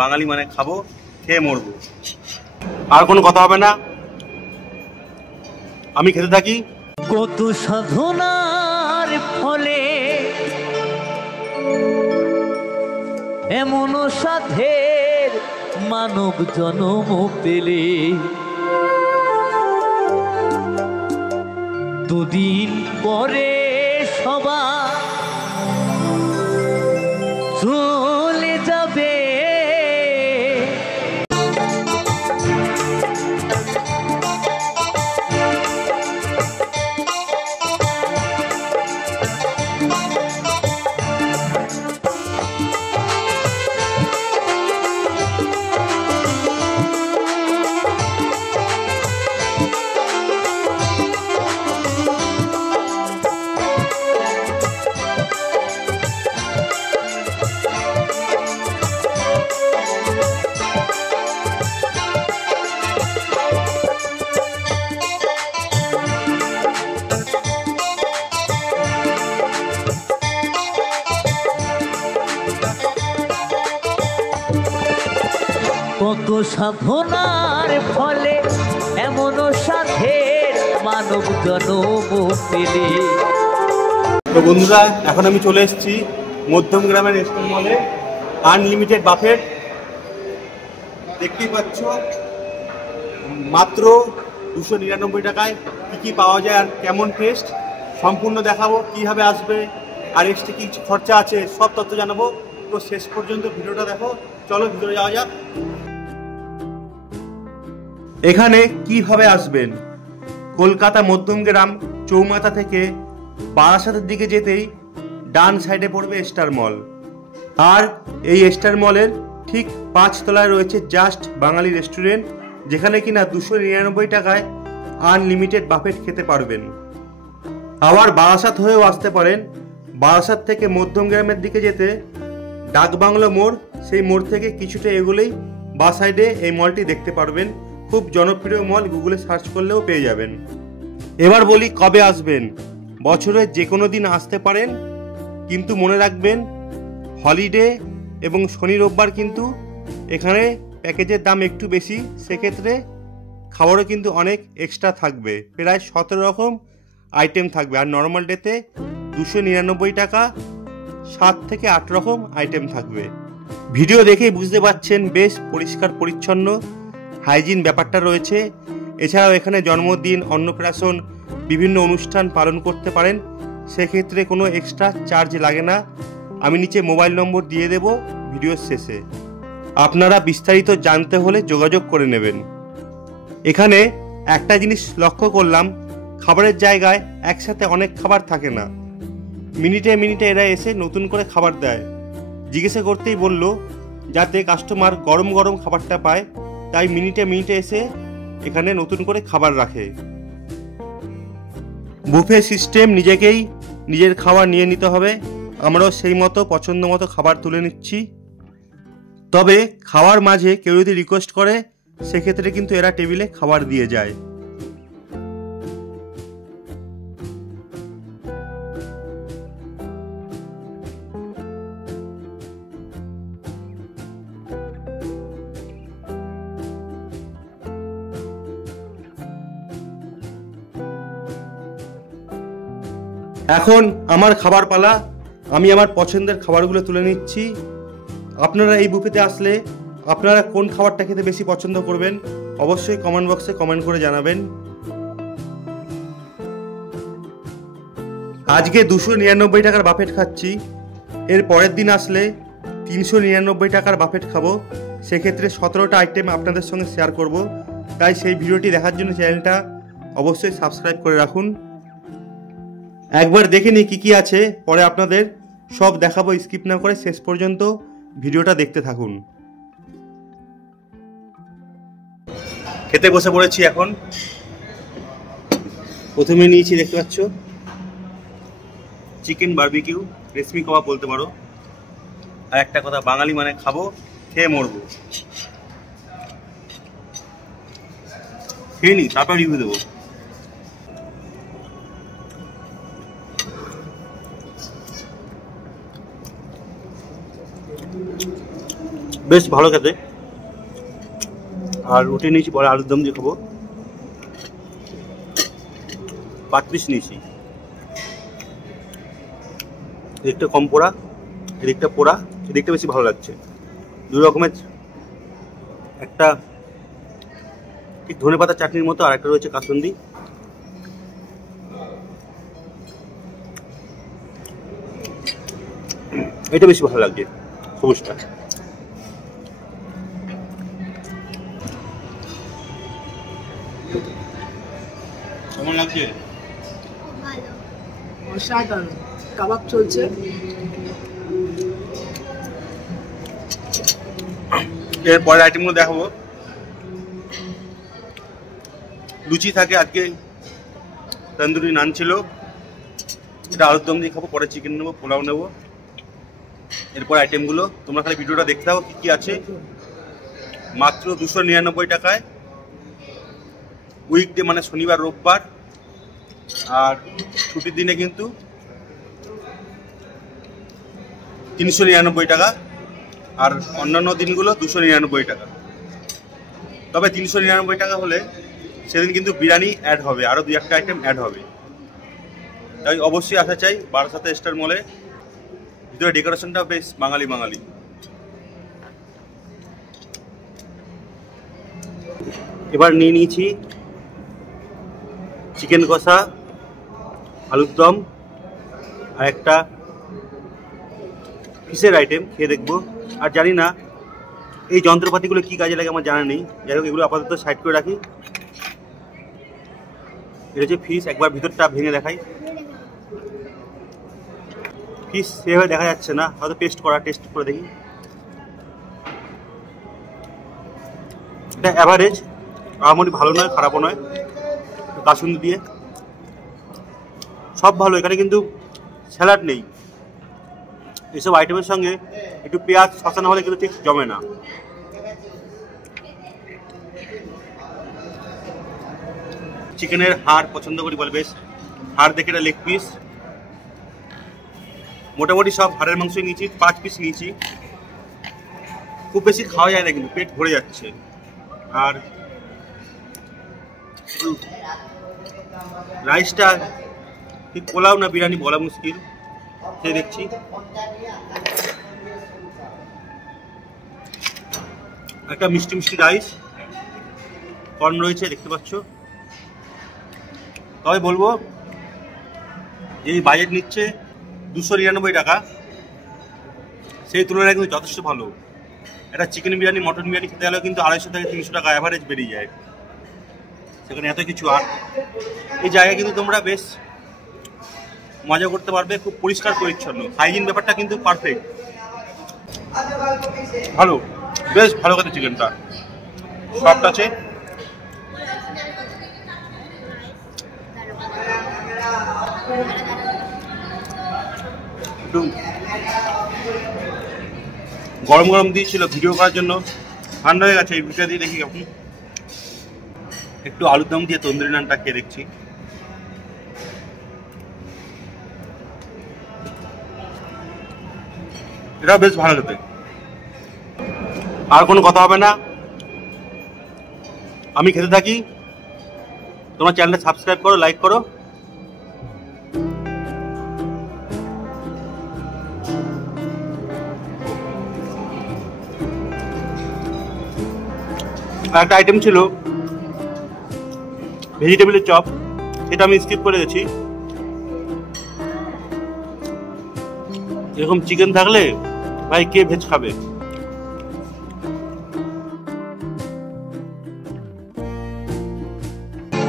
বাঙালি মানে খাবো, খেয়ে মরবো। আর কোনো কথা হবে না, আমি খেতে থাকি। কত সাধনার ফলে এমন সাধের মানব জন্ম পেলে, দুদিন পরে সবাই চলে যাবে। কত সাধনার ফলে এমন সাধের মানব জন্ম পেলে। তো বন্ধুরা, এখন আমি চলে এসেছি মধ্যম গ্রামের স্টোর মলে, আনলিমিটেড বাফেট। দেখতেই পাচ্ছ মাত্র 299 টাকায় কী কী পাওয়া যায় আর কেমন টেস্ট সম্পূর্ণ দেখাবো, কীভাবে আসবে আর এক্সট্রা কী খরচা আছে সব তথ্য জানাবো। তো শেষ পর্যন্ত ভিডিওটা দেখো। চলো ভিতরে যাওয়া যাক। এখানে কিভাবে আসবেন, কলকাতা মধ্যমগ্রাম চৌমাথা থেকে বারাসাতের দিকে যেতেই ডান সাইডে পড়বে স্টার মল। আর এই স্টার মলের ঠিক 5 তলায় রয়েছে জাস্ট বাঙালি রেস্টুরেন্ট, যেখানে কিনা 299 টাকায় আনলিমিটেড বাফেট খেতে পারবেন। আবার বারাসাত হয়েও আসতে পারেন। বারাসাত থেকে মধ্যমগ্রামের দিকে যেতে ডাকবাংলো মোড়, সেই মোড় থেকে কিছুটা এগোলেই বা সাইডে এই মলটি দেখতে পারবেন। খুব জনপ্রিয় মল, গুগলে সার্চ করলেও পেয়ে যাবেন। এবার বলি কবে আসবেন। বছরের যে কোনো দিন আসতে পারেন, কিন্তু মনে রাখবেন হলিডে এবং শনি রোববার কিন্তু এখানে প্যাকেজের দাম একটু বেশি, সেক্ষেত্রে খাবারও কিন্তু অনেক এক্সট্রা থাকবে, প্রায় 17 রকম আইটেম থাকবে। আর নর্মাল ডেতে 299 টাকা 7 থেকে 8 রকম আইটেম থাকবে। ভিডিও দেখেই বুঝতে পারছেন বেশ পরিষ্কার পরিচ্ছন্ন হাইজিন ব্যাপারটা রয়েছে। এছাড়াও এখানে জন্মদিন, অন্নপ্রাশন, বিভিন্ন অনুষ্ঠান পালন করতে পারেন, সেক্ষেত্রে কোনো এক্সট্রা চার্জ লাগে না। আমি নিচে মোবাইল নম্বর দিয়ে দেব ভিডিওর শেষে, আপনারা বিস্তারিত জানতে হলে যোগাযোগ করে নেবেন। এখানে একটা জিনিস লক্ষ্য করলাম, খাবারের জায়গায় একসাথে অনেক খাবার থাকে না, মিনিটে মিনিটে এরা এসে নতুন করে খাবার দেয়। জিজ্ঞাসা করতেই বলল যাতে কাস্টমার গরম গরম খাবারটা পায়, তাই মিনিটে মিনিটে এসে এখানে নতুন করে খাবার রাখে। বুফে সিস্টেম, নিজেকেই নিজের খাবার নিয়ে নিতে হবে। আমরাও সেই মতো পছন্দ মতো খাবার তুলে নিচ্ছি। তবে খাওয়ার মাঝে কেউ যদি রিকোয়েস্ট করে, সেক্ষেত্রে কিন্তু এরা টেবিলে খাবার দিয়ে যায়। এখন আমার খাবার পালা, আমি আমার পছন্দের খাবারগুলো তুলে নিচ্ছি। আপনারা এই বুফেতে আসলে আপনারা কোন খাবারটা খেতে বেশি পছন্দ করবেন অবশ্যই কমেন্ট বক্সে কমেন্ট করে জানাবেন। আজকে 299 টাকার বাফেট খাচ্ছি, এর পরের দিন আসলে 399 টাকার বাফেট খাবো, সেক্ষেত্রে 17টা আইটেম আপনাদের সঙ্গে শেয়ার করব। তাই সেই ভিডিওটি দেখার জন্য চ্যানেলটা অবশ্যই সাবস্ক্রাইব করে রাখুন। একবার দেখে নিই কী কী আছে, পরে আপনাদের সব দেখাবো। স্কিপ না করে শেষ পর্যন্ত ভিডিওটা দেখতে থাকুন। খেতে বসে পড়েছি এখন। প্রথমে নিয়েছি, দেখতে পাচ্ছ, চিকেন বারবিকিউ, রেশমি কাবাব বলতে পারো। আর একটা কথা, বাঙালি মানে খাবো, খেয়ে মরবো। খেয়ে নি, তারপর রিভিউ দেবো। বেশ ভালো খেতে। আর রুটি নিয়েছি, পরে আলুর দম দিয়ে খাবো। 5 পিস নিয়েছি, এদিকটা কম পোড়া, এদিকটা পোড়া, এদিকটা বেশি ভালো লাগছে। দুই রকমের, একটা ঠিক ধনেপাতা চাটনির মতো, আর একটা রয়েছে কাসুন্দি। এটা বেশি ভালো লাগছে, সবুজটা। কেমন লাগছে? অসাধারণ। কাবাব চলছে। এর পরের আইটেমগুলো দেখাবো। লুচি থাকে, আজকে তন্দুরি নান ছিল, এটা আলুর দম দিয়ে খাবো। পরে চিকেন নেবো, পোলাও নেবো। এরপর আইটেমগুলো তোমরা খালি ভিডিওটা দেখতে থাকো কি কি আছে। মাত্র 299 টাকায়, উইকডে মানে শনিবার রোববার, আর ছুটির দিনে কিন্তু 399 টাকা, আর অন্যান্য দিনগুলো 299 টাকা। তবে 399 টাকা হলে সেদিন কিন্তু বিরিয়ানি অ্যাড হবে, আরও 2-1টা আইটেম অ্যাড হবে। তাই অবশ্যই আসা চাই বারাসাতে স্টার মলে। ভিতরে ডেকোরেশনটা বেশ বাঙালি বাঙালি। এবার নিয়ে নিয়েছি চিকেন কষা, আলুর দম, আর একটা ফিশের আইটেম খেয়ে দেখবো। আর জানি না এই যন্ত্রপাতিগুলো কি কাজে লাগে আমার জানা নেই, যাই হোক এগুলো আপাতত সাইড করে রাখি। এটা হচ্ছে ফিশ, একবার ভিতরটা ভেঙে দেখাই। ফিশ সেভাবে দেখা যাচ্ছে না, হয়তো টেস্ট করে দেখি। এটা অ্যাভারেজ, মোটামুটি ভালো নয়, খারাপও নয়। কাসুন্দি দিয়ে সব ভালো। এখানে কিন্তু স্যালাড নেই। এইসব আইটেমের সঙ্গে একটু পেঁয়াজ শসা না হলে কিন্তু ঠিক জমে না। চিকেনের হাড় পছন্দ করি বলে বেশ হাড় দেখে এটা লেগ পিস। মোটামুটি সব হাড়ের মাংসই নিয়েছি, 5 পিস নিয়েছি। খুব বেশি খাওয়া যায় না, কিন্তু পেট ভরে যাচ্ছে। আর রাইসটা ঠিক পোলাও না বিরিয়ানি বলা মুশকিল, সে দেখছি। একটা মিষ্টি মিষ্টি রাইস, কর্ন রয়েছে দেখতে পাচ্ছ। তবে বলবো এই বাজেট নিচ্ছে 299 টাকা, সেই তুলনায় কিন্তু যথেষ্ট ভালো। একটা চিকেন বিরিয়ানি, মটন বিরিয়ানি খেতে গেলেও কিন্তু 250 থেকে 300 টাকা অ্যাভারেজ বেরিয়ে যায়, সেখানে এত কিছু। আর এই জায়গায় কিন্তু তোমরা বেশ মজা করতে পারবে, খুব পরিষ্কার পরিচ্ছন্ন, হাইজিন ব্যাপারটা কিন্তু পারফেক্ট, ভালো, বেশ ভালো কথা। চিকেনটা সফট আছে। একটু গরম গরম দিয়েছিল ভিডিও করার জন্য, ঠান্ডা হয়ে গেছে। এই ভিডিও দিয়ে দেখি এখন একটু আলুর দম দিয়ে তন্দুরি নানটা খেয়ে দেখছি। এটা বেশ ভালো খেতে। আর কোনো কথা হবে না, আমি খেতে থাকি। তোমার চ্যানেলটা সাবস্ক্রাইব করো, লাইক করো। আর একটা আইটেম ছিল ভেজিটেবলের চপ, এটা আমি স্কিপ করে গেছি। এরকম চিকেন থাকলে ভাই কে ভেজ খাবে।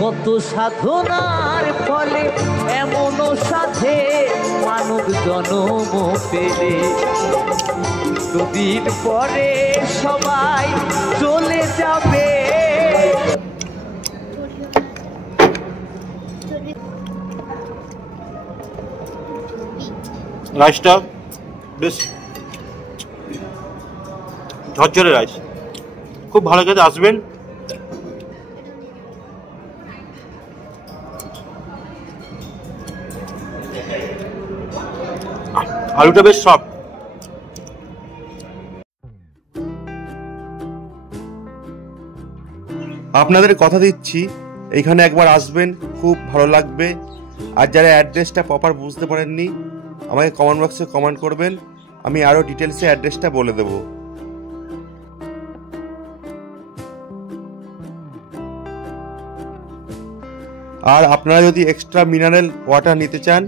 কত সাধনার ফলে এমন সাথে মানব জন্ম পেলে, দুদিন পরে সবাই চলে যাবে। রাইসটা বেশ ঝরঝরে রাইস, খুব ভালো খেতে। আসবেন। আলুটা বেশ সফট। আপনাদের কথা দিচ্ছি এইখানে একবার আসবেন, খুব ভালো লাগবে। আর যারা অ্যাড্রেসটা প্রপার বুঝতে পারেননি আমাকে কমেন্ট বক্সে কমেন্ট করবেন, আমি আরও ডিটেলসে অ্যাড্রেসটা বলে দেব। আর আপনারা যদি এক্সট্রা মিনারেল ওয়াটার নিতে চান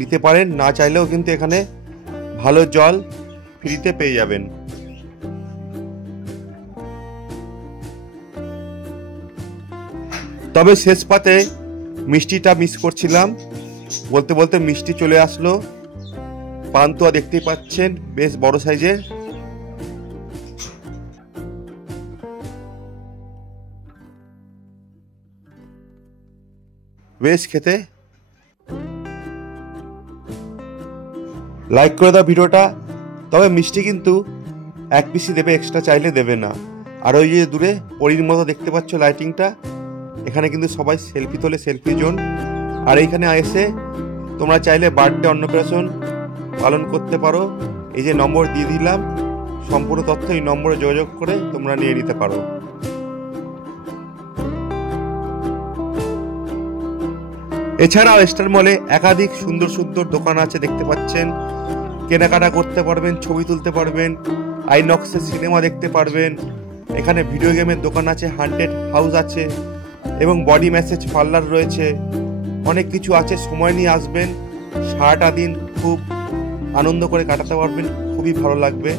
নিতে পারেন, না চাইলেও কিন্তু এখানে ভালো জল ফ্রিতে পেয়ে যাবেন। তবে শেষ পাতে মিষ্টিটা মিস করছিলাম, বলতে বলতে মিষ্টি চলে আসলো। পান্তুয়া দেখতেই পাচ্ছেন বেশ বড় সাইজের। বেশ খেতে। লাইক করে দাও ভিডিওটা। তবে মিষ্টি কিন্তু এক পিসি দেবে, এক্সট্রা চাইলে দেবে না। আর ওই যে দূরে পরীর মতো দেখতে পাচ্ছ লাইটিংটা, এখানে কিন্তু সবাই সেলফি তোলে, সেলফি জোন। আর এইখানে এসে তোমরা চাইলে বার্থডে অন্নপ্রাশন পালন করতে পারো। এই যে নম্বর দিয়ে দিলাম, সম্পূর্ণ তথ্য এই নম্বরে যোগাযোগ করে তোমরা নিয়ে নিতে পারো। এছাড়াও স্টার মলে একাধিক সুন্দর সুন্দর দোকান আছে, দেখতে পাচ্ছেন। কেনাকাটা করতে পারবেন, ছবি তুলতে পারবেন, আইনক্সে সিনেমা দেখতে পারবেন। এখানে ভিডিও গেমের দোকান আছে, হান্টেড হাউস আছে এবং বডি ম্যাসেজ পার্লার রয়েছে। অনেক কিছু আছে, সময় নিয়ে আসবেন, সারাটা দিন খুব আনন্দ করে কাটাতে পারবেন, খুবই ভালো লাগবে।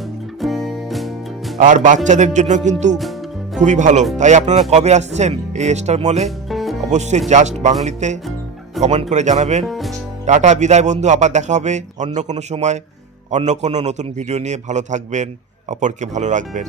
আর বাচ্চাদের জন্য কিন্তু খুবই ভালো। তাই আপনারা কবে আসছেন এই স্টার মলে অবশ্যই জাস্ট বাঙালিতে কমেন্ট করে জানাবেন। টাটা, বিদায় বন্ধু, আবার দেখা হবে অন্য কোনো সময় অন্য কোনো নতুন ভিডিও নিয়ে। ভালো থাকবেন, অপরকে ভালো রাখবেন।